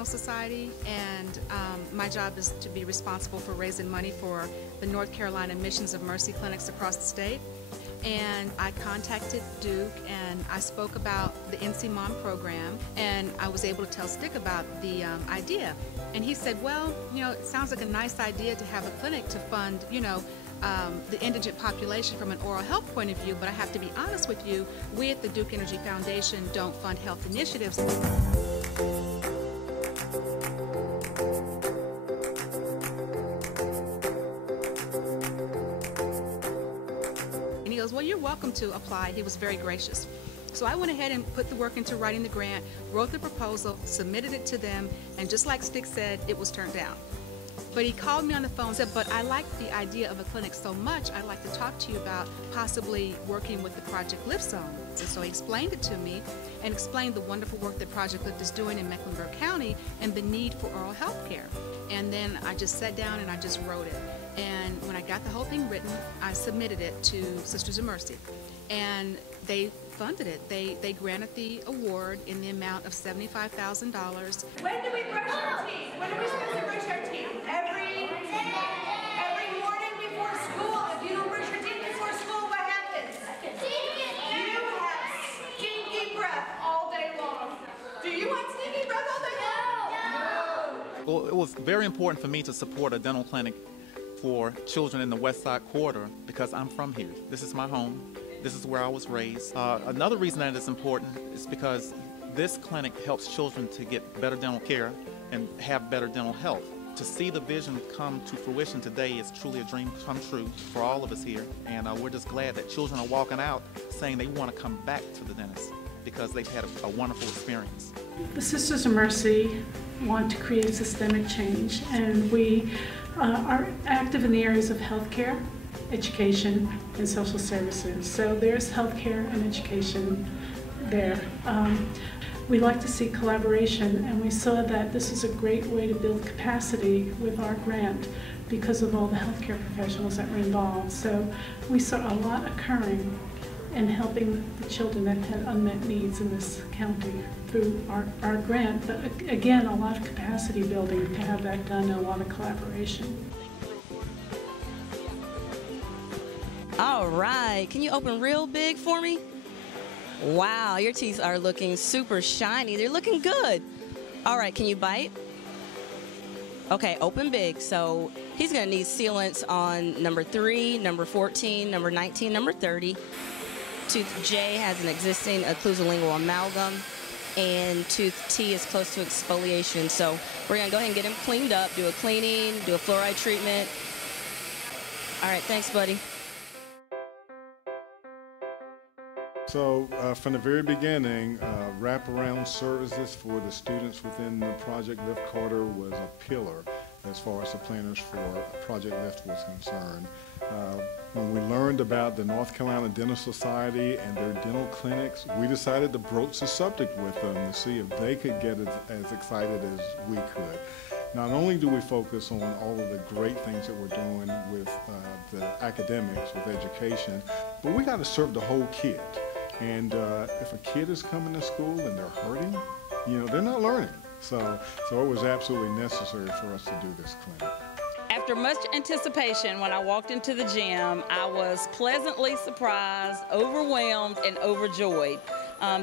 Dental Society, and my job is to be responsible for raising money for the North Carolina Missions of Mercy clinics across the state. And I contacted Duke and I spoke about the NC Mom program, and I was able to tell Stick about the idea. And he said, well, you know, it sounds like a nice idea to have a clinic to fund, you know, the indigent population from an oral health point of view, but I have to be honest with you, we at the Duke Energy Foundation don't fund health initiatives. And he goes, well, you're welcome to apply. He was very gracious. So I went ahead and put the work into writing the grant, wrote the proposal, submitted it to them, and just like Stick said, it was turned down. But he called me on the phone and said, but I like the idea of a clinic so much, I'd like to talk to you about possibly working with the Project L.I.F.T zone. And so he explained it to me and explained the wonderful work that Project L.I.F.T is doing in Mecklenburg County and the need for oral health care. And then I just sat down and I just wrote it. And when I got the whole thing written, I submitted it to Sisters of Mercy. And they funded it. They granted the award in the amount of $75,000. When do we brush our teeth? When are we supposed to brush our teeth? Every morning before school. If you don't brush your teeth before school, what happens? You have stinky breath all day long. Do you have stinky breath all day long? No. Well, it was very important for me to support a dental clinic for children in the West Side Quarter because I'm from here. This is my home. This is where I was raised. Another reason that it's important is because this clinic helps children to get better dental care and have better dental health. To see the vision come to fruition today is truly a dream come true for all of us here, and we're just glad that children are walking out saying they want to come back to the dentist because they've had a wonderful experience. The Sisters of Mercy want to create systemic change, and we are active in the areas of healthcare, education, and social services. So there's healthcare and education there. We like to see collaboration, and we saw that this is a great way to build capacity with our grant because of all the healthcare professionals that were involved. So we saw a lot occurring in helping the children that had unmet needs in this county through our grant. But again, a lot of capacity building to have that done and a lot of collaboration. All right, can you open real big for me? Wow, your teeth are looking super shiny. They're looking good. All right, can you bite? Okay, open big. So he's gonna need sealants on number 3, number 14, number 19, number 30. Tooth J has an existing occlusolingual amalgam, and tooth T is close to exfoliation. So we're gonna go ahead and get him cleaned up, do a cleaning, do a fluoride treatment. All right, thanks, buddy. So from the very beginning, wraparound services for the students within the Project L.I.F.T quarter was a pillar as far as the planners for Project L.I.F.T was concerned. When we learned about the North Carolina Dental Society and their dental clinics, we decided to broach the subject with them to see if they could get as excited as we could. Not only do we focus on all of the great things that we're doing with the academics, with education, but we got to serve the whole kid. And if a kid is coming to school and they're hurting, you know, they're not learning. So it was absolutely necessary for us to do this clinic. After much anticipation, when I walked into the gym, I was pleasantly surprised, overwhelmed, and overjoyed.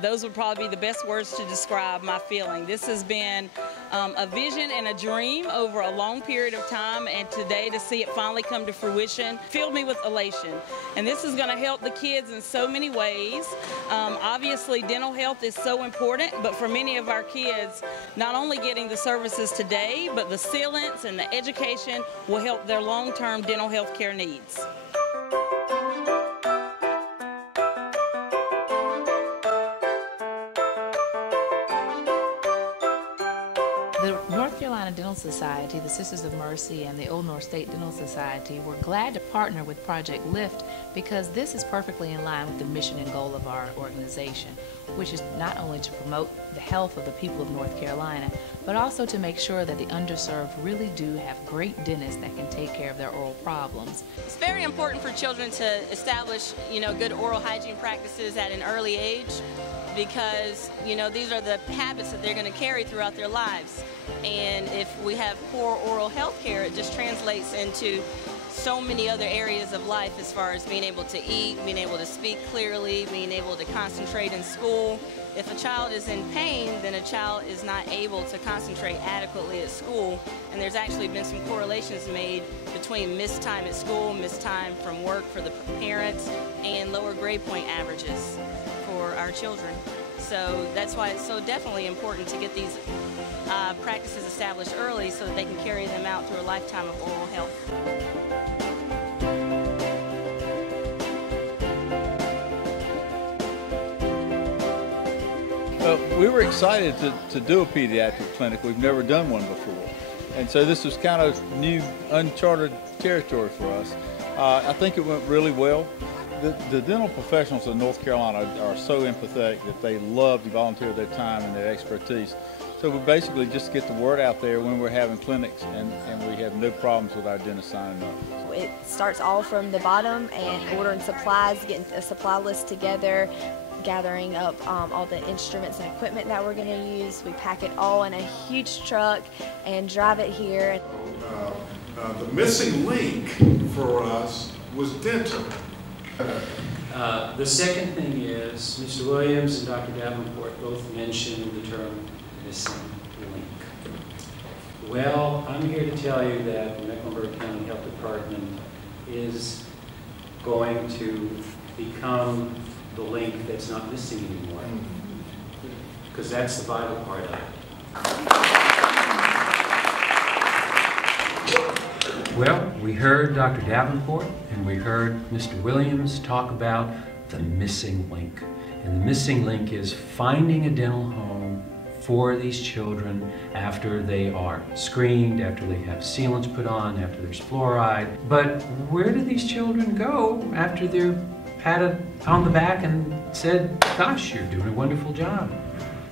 Those would probably be the best words to describe my feeling. This has been a vision and a dream over a long period of time, and today to see it finally come to fruition filled me with elation. And this is going to help the kids in so many ways. Obviously, dental health is so important, but for many of our kids, not only getting the services today, but the sealants and the education will help their long-term dental health care needs. The North Carolina Dental Society, the Sisters of Mercy, and the Old North State Dental Society were glad to partner with Project L.I.F.T because this is perfectly in line with the mission and goal of our organization, which is not only to promote the health of the people of North Carolina, but also to make sure that the underserved really do have great dentists that can take care of their oral problems. It's very important for children to establish, good oral hygiene practices at an early age because, these are the habits that they're going to carry throughout their lives. And if we have poor oral health care, it just translates into so many other areas of life as far as being able to eat, being able to speak clearly, being able to concentrate in school. If a child is in pain, then a child is not able to concentrate adequately at school. And there's actually been some correlations made between missed time at school, missed time from work for the parents, and lower grade point averages for our children. So that's why it's so definitely important to get these practices established early so that they can carry them out through a lifetime of oral health. We were excited to do a pediatric clinic. We've never done one before. And so this was kind of new, uncharted territory for us. I think it went really well. The dental professionals of North Carolina are so empathetic that they love to volunteer their time and their expertise. So we basically just get the word out there when we're having clinics, and we have no problems with our dentists signing up. It starts all from the bottom and ordering supplies, getting a supply list together, gathering up all the instruments and equipment that we're going to use. We pack it all in a huge truck and drive it here. The missing link for us was dental. The second thing is, Mr. Williams and Dr. Davenport both mentioned the term missing link. Well, I'm here to tell you that the Mecklenburg County Health Department is going to become the link that's not missing anymore, because that's the vital part of it. Well, we heard Dr. Davenport and we heard Mr. Williams talk about the missing link. And the missing link is finding a dental home for these children after they are screened, after they have sealants put on, after there's fluoride. But where do these children go after they're patted on the back and said, gosh, you're doing a wonderful job?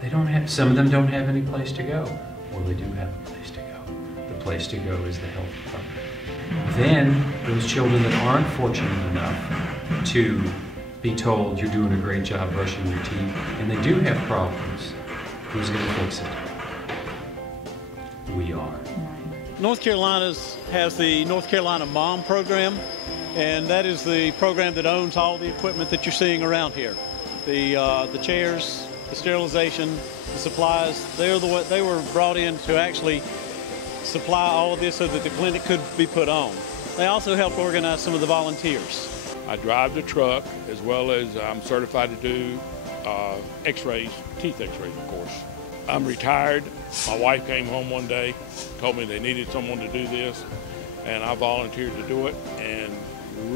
They don't have, some of them don't have any place to go. Well, they do have a place to go. The place to go is the health department. Then those children that aren't fortunate enough to be told you're doing a great job brushing your teeth, and they do have problems, who's going to fix it? We are. North Carolina has the North Carolina Mom program, and that is the program that owns all the equipment that you're seeing around here. The chairs, the sterilization, the supplies, they were brought in to actually supply all of this so that the clinic could be put on. They also helped organize some of the volunteers. I drive the truck, as well as I'm certified to do x-rays, teeth x-rays, of course. I'm retired. My wife came home one day, told me they needed someone to do this, and I volunteered to do it, and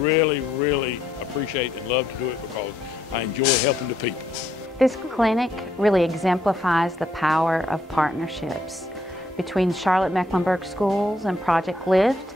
really, really appreciate and love to do it because I enjoy helping the people. This clinic really exemplifies the power of partnerships between Charlotte-Mecklenburg Schools and Project L.I.F.T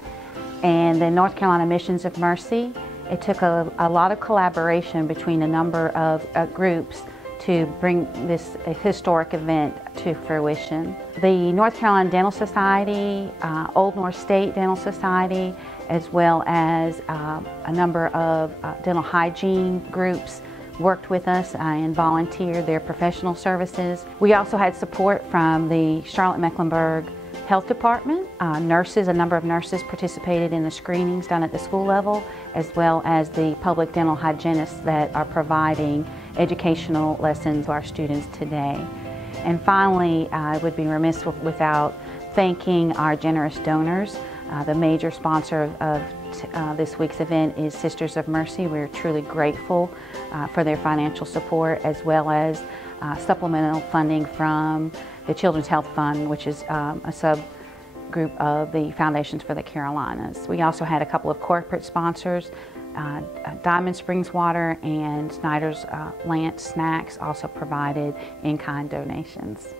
and the North Carolina Missions of Mercy. It took a lot of collaboration between a number of groups to bring this historic event to fruition. The North Carolina Dental Society, Old North State Dental Society, as well as a number of dental hygiene groups worked with us and volunteered their professional services. We also had support from the Charlotte-Mecklenburg Health Department. Nurses, a number of nurses participated in the screenings done at the school level, as well as the public dental hygienists that are providing educational lessons to our students today. And finally, I would be remiss without thanking our generous donors. The major sponsor of this week's event is Sisters of Mercy. We're truly grateful for their financial support, as well as supplemental funding from the Children's Health Fund, which is a subgroup of the Foundations for the Carolinas. We also had a couple of corporate sponsors. Diamond Springs Water and Snyder's Lance Snacks also provided in-kind donations.